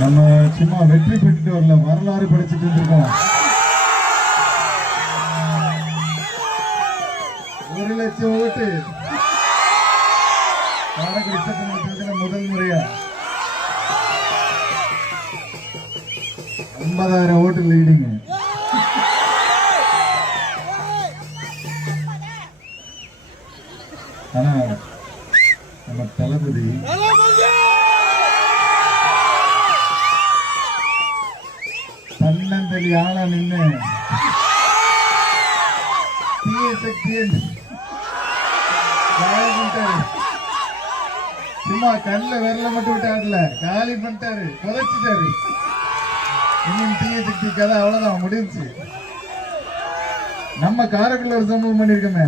நம்ம சும்மா வெற்றி பெற்றுட்டு வரல, வரலாறு படிச்சுட்டு இருக்கோம். 1 லட்சம் ஓட்டு காரைக்குடி சட்டமன்றத்தில் முதல் முறையா 50,000 ஓட்டு லீடிங். ஆனா நம்ம தளபதி தன்னந்தலி ஆளா நின்று தீய சக்தியை சும்மா கல்ல விரல மட்டும் விட்டு ஆடல, காலி பண்ணிட்டாரு, புதைச்சிட்டாரு. இன்னும் தீய சக்தி கதை அவ்வளவுதான் முடிஞ்சு. நம்ம காரைக்குடில ஒரு சம்பவம் பண்ணிருக்கோமே,